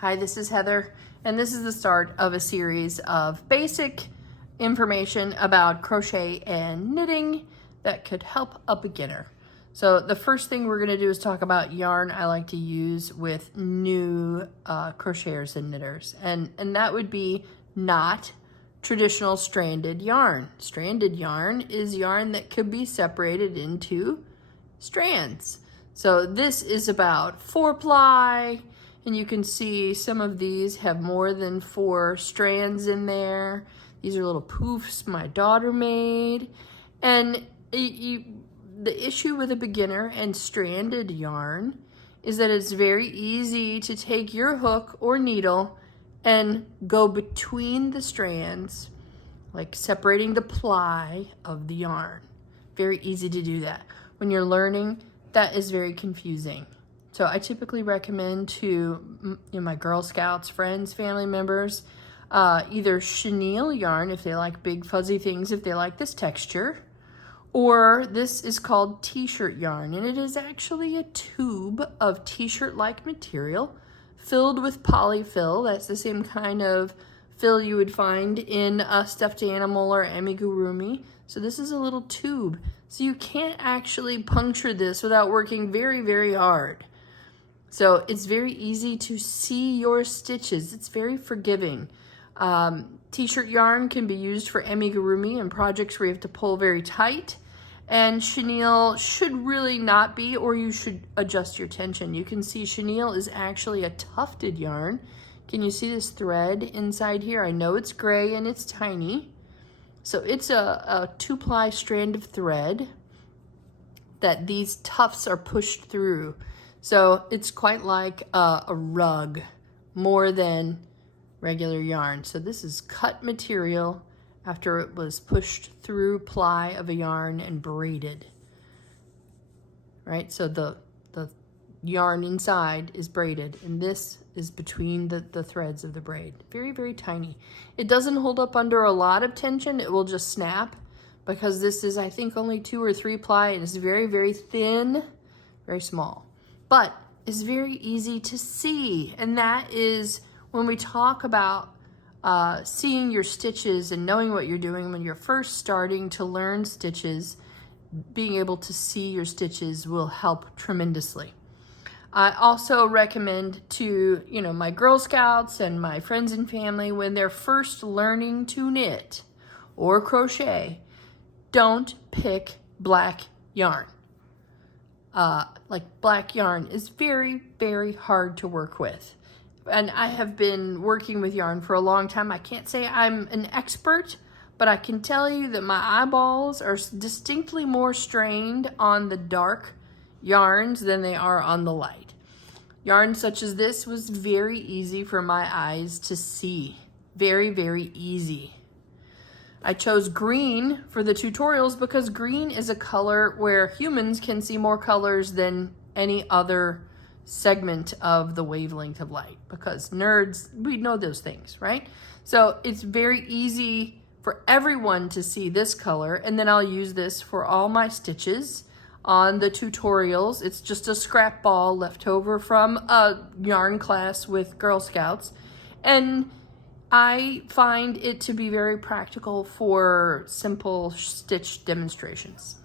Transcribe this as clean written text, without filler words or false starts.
Hi, this is Heather, and this is the start of a series of basic information about crochet and knitting that could help a beginner. So the first thing we're going to do is talk about yarn I like to use with new crocheters and knitters, and that would be not traditional stranded yarn. Stranded yarn is yarn that could be separated into strands. So this is about 4-ply, and you can see some of these have more than 4 strands in there. These are little poofs my daughter made. And the issue with a beginner and stranded yarn is that it's very easy to take your hook or needle and go between the strands, like separating the ply of the yarn. Very easy to do that. When you're learning, that is very confusing. So I typically recommend to my Girl Scouts, friends, family members, either chenille yarn if they like big fuzzy things, if they like this texture, or this is called t-shirt yarn, and it is actually a tube of t-shirt-like material filled with polyfill. That's the same kind of fill you would find in a stuffed animal or amigurumi. So this is a little tube. So you can't actually puncture this without working very, very hard. So it's very easy to see your stitches. It's very forgiving. T-shirt yarn can be used for amigurumi and projects where you have to pull very tight. And chenille should really not be, or you should adjust your tension. You can see chenille is actually a tufted yarn. Can you see this thread inside here? I know it's gray and it's tiny. So it's a 2-ply strand of thread that these tufts are pushed through. So it's quite like a rug more than regular yarn. So this is cut material after it was pushed through ply of a yarn and braided. Right, so the yarn inside is braided, and this is between the threads of the braid. Very, very tiny. It doesn't hold up under a lot of tension. It will just snap because this is, I think, only 2 or 3 ply, and it's very, very thin, very small. But it's very easy to see, and that is when we talk about seeing your stitches and knowing what you're doing when you're first starting to learn stitches. Being able to see your stitches will help tremendously. I also recommend to, my Girl Scouts and my friends and family, when they're first learning to knit or crochet, don't pick black yarn. Like black yarn is very, very hard to work with. And I have been working with yarn for a long time. I can't say I'm an expert, but I can tell you that my eyeballs are distinctly more strained on the dark yarns than they are on the light. Yarn such as this was very easy for my eyes to see. Very, very easy. I chose green for the tutorials because green is a color where humans can see more colors than any other segment of the wavelength of light, because nerds, we know those things, right? So it's very easy for everyone to see this color, and then I'll use this for all my stitches on the tutorials. It's just a scrap ball left over from a yarn class with Girl Scouts, and I find it to be very practical for simple stitch demonstrations.